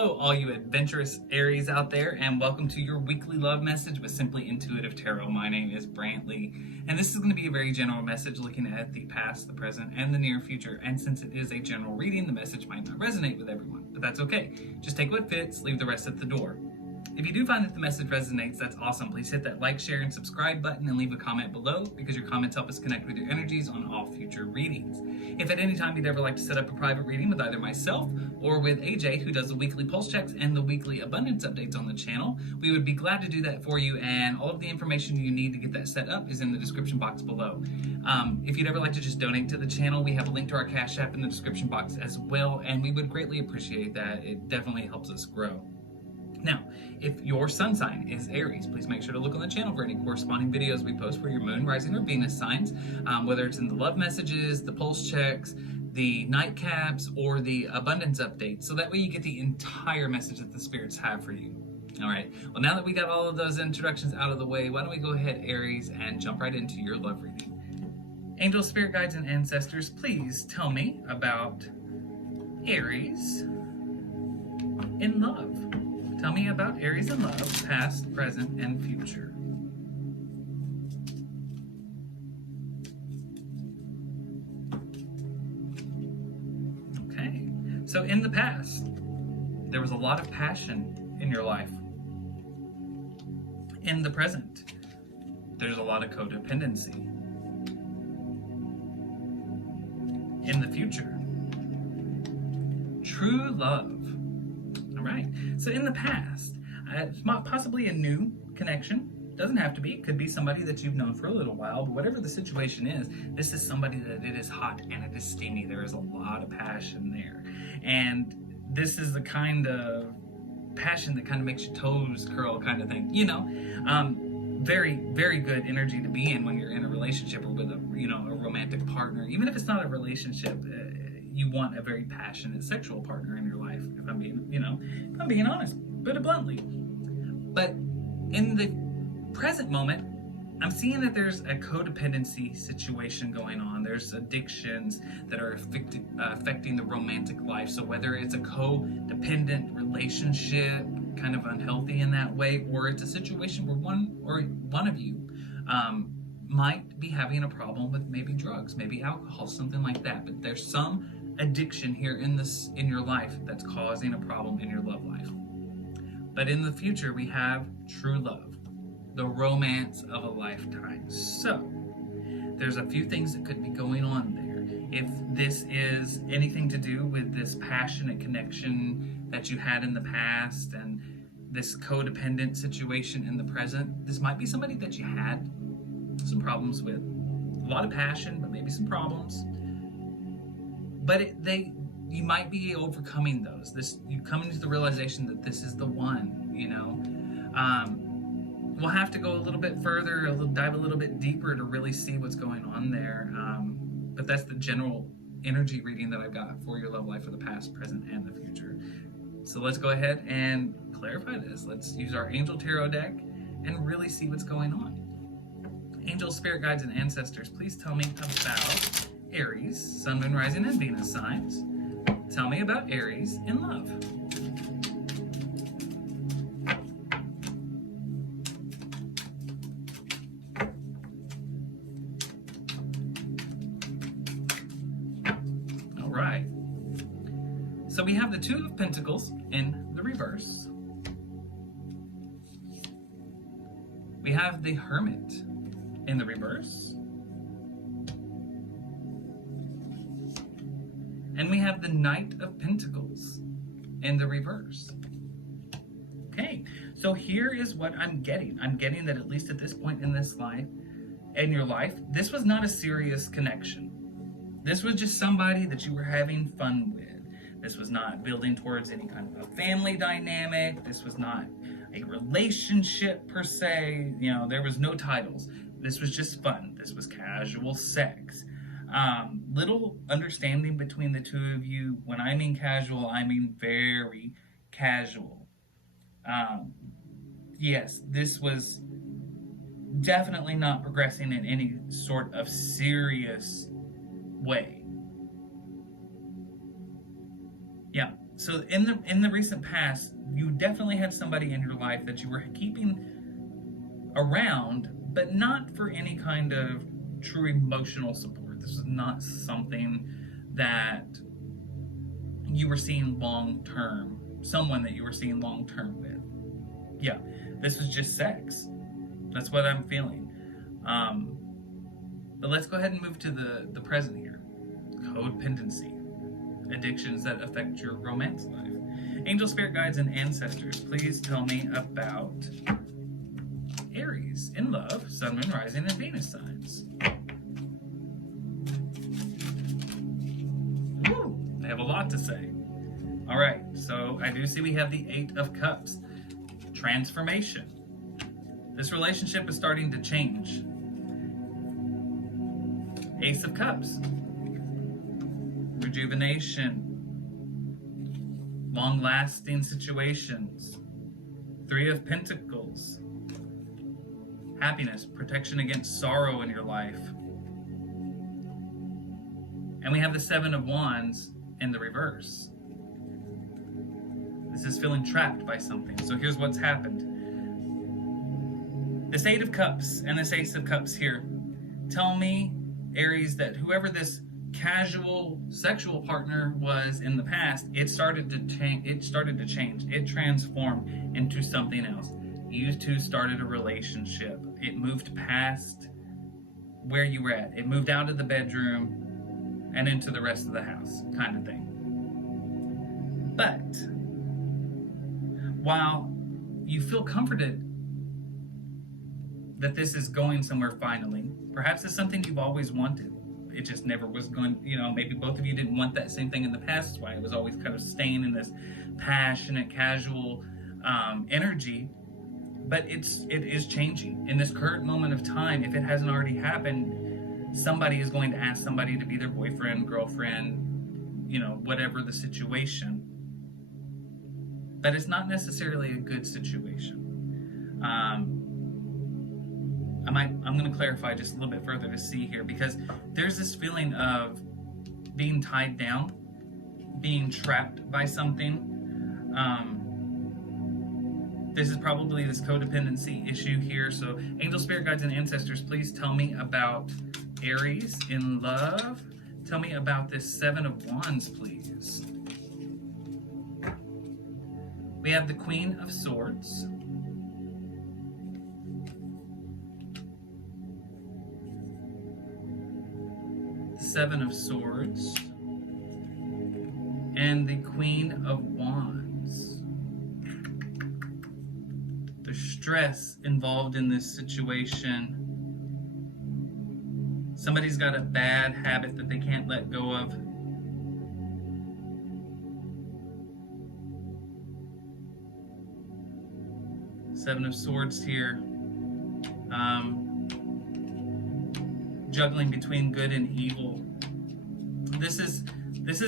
Hello, all you adventurous Aries out there, and welcome to your weekly love message with Simply Intuitive Tarot. My name is Brantley, and this is going to be a very general message looking at the past, the present, and the near future. And since it is a general reading, the message might not resonate with everyone, but that's okay. Just take what fits, leave the rest at the door. If you do find that the message resonates, that's awesome. Please hit that like, share, and subscribe button and leave a comment below because your comments help us connect with your energies on all future readings. If at any time you'd ever like to set up a private reading with either myself or with AJ, who does the weekly pulse checks and the weekly abundance updates on the channel, we would be glad to do that for you, and all of the information you need to get that set up is in the description box below. If you'd ever like to just donate to the channel, we have a link to our Cash App in the description box as well, and we would greatly appreciate that. It definitely helps us grow. Now, if your sun sign is Aries, please make sure to look on the channel for any corresponding videos we post for your moon, rising, or Venus signs, whether it's in the love messages, the pulse checks, the nightcaps, or the abundance updates, so that way you get the entire message that the spirits have for you. All right, well, now that we got all of those introductions out of the way, why don't we go ahead, Aries, and jump right into your love reading. Angels, spirit guides, and ancestors, please tell me about Aries in love. Tell me about Aries in love, past, present, and future. Okay, so in the past, there was a lot of passion in your life. In the present, there's a lot of codependency. In the future, true love. All right, so in the past, it's possibly a new connection. Doesn't have to be. It could be somebody that you've known for a little while, but whatever the situation is, this is somebody that it is hot and it is steamy. There is a lot of passion there. And this is the kind of passion that kind of makes your toes curl kind of thing, you know? Very, very good energy to be in when you're in a relationship or with a romantic partner. Even if it's not a relationship, you want a very passionate sexual partner in your life, if I'm being honest, put it bluntly. But in the present moment, I'm seeing that there's a codependency situation going on. There's addictions that are affecting the romantic life. So whether it's a codependent relationship, kind of unhealthy in that way, or it's a situation where one of you might be having a problem with maybe drugs, maybe alcohol, something like that. But there's some addiction here in your life that's causing a problem in your love life. But in the future, we have true love, the romance of a lifetime. So there's a few things that could be going on there. If this is anything to do with this passionate connection that you had in the past and this codependent situation in the present, this might be somebody that you had some problems with. A lot of passion, but maybe some problems. But you might be overcoming those. You come into the realization that this is the one, you know. We'll have to go a little bit further, dive a little bit deeper to really see what's going on there. But that's the general energy reading that I've got for your love life for the past, present, and the future. So let's go ahead and clarify this. Let's use our Angel Tarot deck and really see what's going on. Angels, spirit guides, and ancestors, please tell me about Aries, Sun, Moon, Rising, and Venus signs. Tell me about Aries in love. All right. So we have the Two of Pentacles in the reverse. We have the Hermit in the reverse. And we have the Knight of Pentacles in the reverse. Okay, so here is what I'm getting. I'm getting that at least at this point in your life, this was not a serious connection. This was just somebody that you were having fun with. This was not building towards any kind of a family dynamic. This was not a relationship per se. You know, there was no titles. This was just fun. This was casual sex. Little understanding between the two of you. When I mean casual, I mean very casual. Yes, this was definitely not progressing in any sort of serious way. Yeah, So in the recent past, you definitely had somebody in your life that you were keeping around, but not for any kind of true emotional support. This is not something that you were seeing long term, someone that you were seeing long term with. Yeah, this was just sex. That's what I'm feeling. But let's go ahead and move to the present here. Codependency. Addictions that affect your romance life. Angel, spirit guides, and ancestors, please tell me about Aries in love, Sun, Moon, Rising, and Venus signs. Woo! They have a lot to say. All right, so I do see we have the Eight of Cups. Transformation. This relationship is starting to change. Ace of Cups. Rejuvenation. Long-lasting situations. Three of Pentacles. Happiness, protection against sorrow in your life. And we have the Seven of Wands in the reverse. This is feeling trapped by something. So here's what's happened. This Eight of Cups and this Ace of Cups here tell me, Aries, that whoever this casual sexual partner was in the past, it started to change. It transformed into something else. You two started a relationship. It moved past where you were at. It moved out of the bedroom and into the rest of the house, kind of thing. But while you feel comforted that this is going somewhere finally, perhaps it's something you've always wanted. It just never was going, maybe both of you didn't want that same thing in the past. That's why it was always kind of staying in this passionate, casual energy. But it is changing. In this current moment of time, if it hasn't already happened, somebody is going to ask somebody to be their boyfriend, girlfriend, whatever the situation. But it's not necessarily a good situation. I'm going to clarify just a little bit further to see here, because there's this feeling of being tied down, being trapped by something. This is probably this codependency issue here. So angel, spirit guides, and ancestors, please tell me about Aries in love. Tell me about this Seven of Wands, please. We have the Queen of Swords. The Seven of Swords. And the Queen of Wands. The stress involved in this situation. Somebody's got a bad habit that they can't let go of. Seven of Swords here. Juggling between good and evil. This is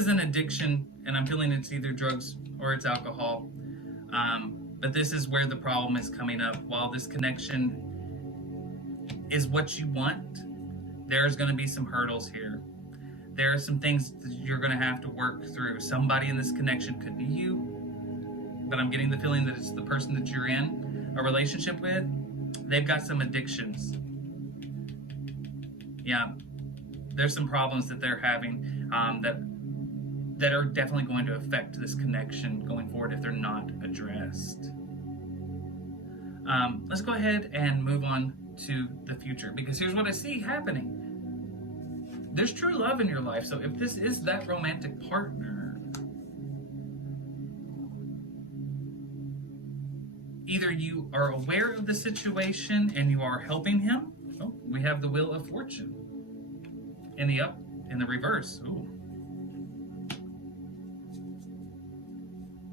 an addiction, and I'm feeling it's either drugs or it's alcohol. But this is where the problem is coming up. While this connection is what you want, there's going to be some hurdles here. There are some things that you're going to have to work through. Somebody in this connection could be you, but I'm getting the feeling that it's the person that you're in a relationship with. They've got some addictions. Yeah, there's some problems that they're having that are definitely going to affect this connection going forward if they're not addressed. Let's go ahead and move on to the future, because here's what I see happening. There's true love in your life, so if this is that romantic partner, either you are aware of the situation and you are helping him. Oh, we have the Wheel of Fortune in the reverse. Ooh.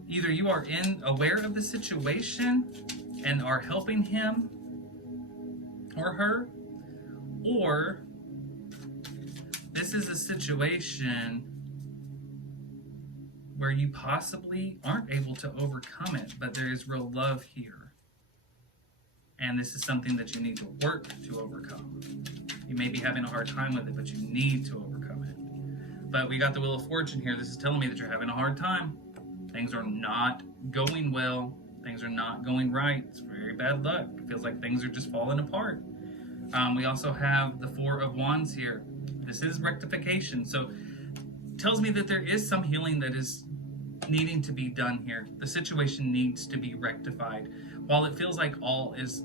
Either you are aware of the situation and are helping him or her, or this is a situation where you possibly aren't able to overcome it, but there is real love here. And this is something that you need to work to overcome. You may be having a hard time with it, but you need to overcome it. But we got the Wheel of Fortune here. This is telling me that you're having a hard time. Things are not going well. Things are not going right. It's very bad luck. It feels like things are just falling apart. We also have the Four of Wands here. This is rectification. So tells me that there is some healing that is needing to be done here. The situation needs to be rectified. While it feels like all is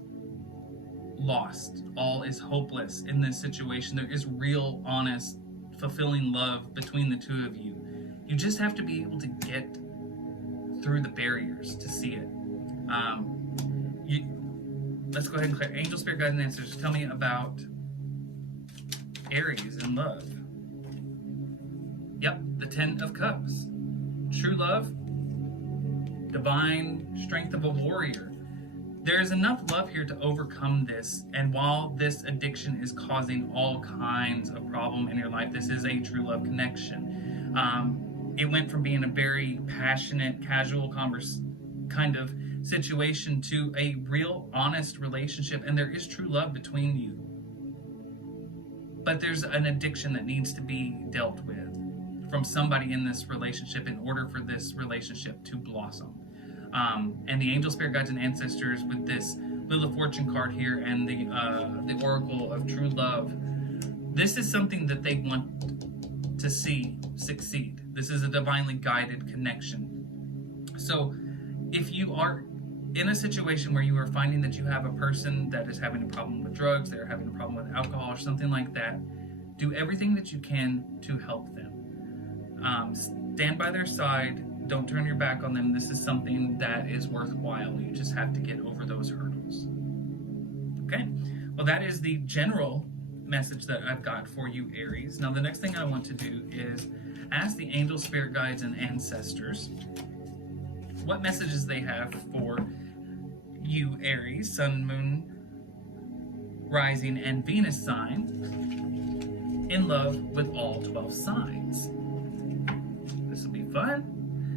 lost, all is hopeless in this situation, there is real, honest, fulfilling love between the two of you. You just have to be able to get through the barriers to see it. Let's go ahead and clear. Angel, Spirit, Guides, and Answers, tell me about Aries and love. Yep, the Ten of Cups. True love, divine strength of a warrior. There is enough love here to overcome this, and while this addiction is causing all kinds of problem in your life, this is a true love connection. It went from being a very passionate, casual kind of situation to a real, honest relationship, and there is true love between you. But there's an addiction that needs to be dealt with from somebody in this relationship in order for this relationship to blossom. And the Angel, Spirit, Guides, and Ancestors with this Wheel of Fortune card here and the Oracle of True Love, this is something that they want to see succeed. This is a divinely guided connection. So if you are in a situation where you are finding that you have a person that is having a problem with drugs, they're having a problem with alcohol or something like that, do everything that you can to help them. Stand by their side. Don't turn your back on them. This is something that is worthwhile. You just have to get over those hurdles. Okay? Well, that is the general message that I've got for you, Aries. Now, the next thing I want to do is ask the Angel, Spirit, Guides, and Ancestors what messages they have for you, Aries, Sun, Moon, Rising, and Venus sign in love with all 12 signs. This will be fun.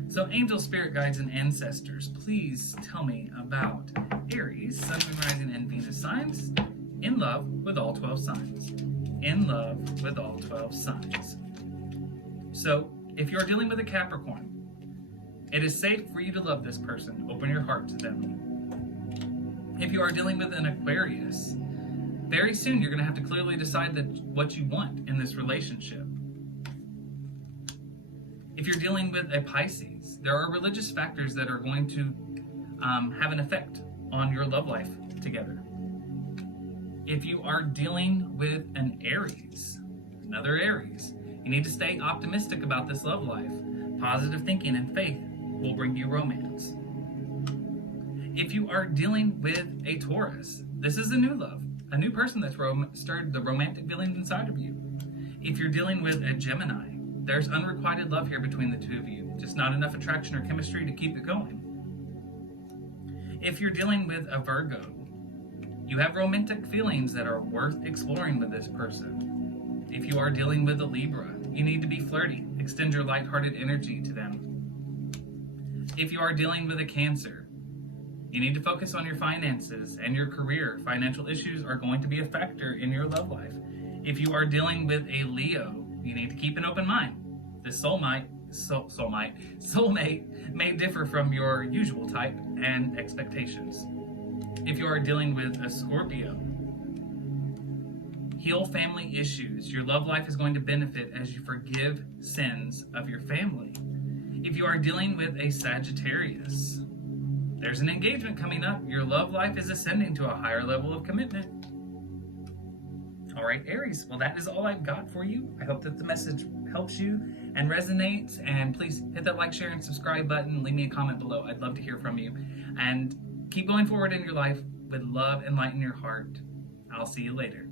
So, Angel, Spirit, Guides, and Ancestors, please tell me about Aries, Sun, Moon, Rising, and Venus signs in love with all 12 signs. In love with all 12 signs. So, if you're dealing with a Capricorn, it is safe for you to love this person. Open your heart to them. If you are dealing with an Aquarius, very soon you're going to have to clearly decide what you want in this relationship. If you're dealing with a Pisces, there are religious factors that are going to have an effect on your love life together. If you are dealing with an Aries, another Aries, you need to stay optimistic about this love life. Positive thinking and faith will bring you romance. If you are dealing with a Taurus, this is a new love, a new person that's stirred the romantic feelings inside of you. If you're dealing with a Gemini, there's unrequited love here between the two of you, just not enough attraction or chemistry to keep it going. If you're dealing with a Virgo, you have romantic feelings that are worth exploring with this person. If you are dealing with a Libra, you need to be flirty, extend your lighthearted energy to them. If you are dealing with a Cancer, you need to focus on your finances and your career. Financial issues are going to be a factor in your love life. If you are dealing with a Leo, you need to keep an open mind. This soulmate may differ from your usual type and expectations. If you are dealing with a Scorpio, heal family issues. Your love life is going to benefit as you forgive sins of your family. If you are dealing with a Sagittarius, there's an engagement coming up. Your love life is ascending to a higher level of commitment. All right, Aries. Well, that is all I've got for you. I hope that the message helps you and resonates. And please hit that like, share, and subscribe button. Leave me a comment below. I'd love to hear from you. And keep going forward in your life with love and light in your heart. I'll see you later.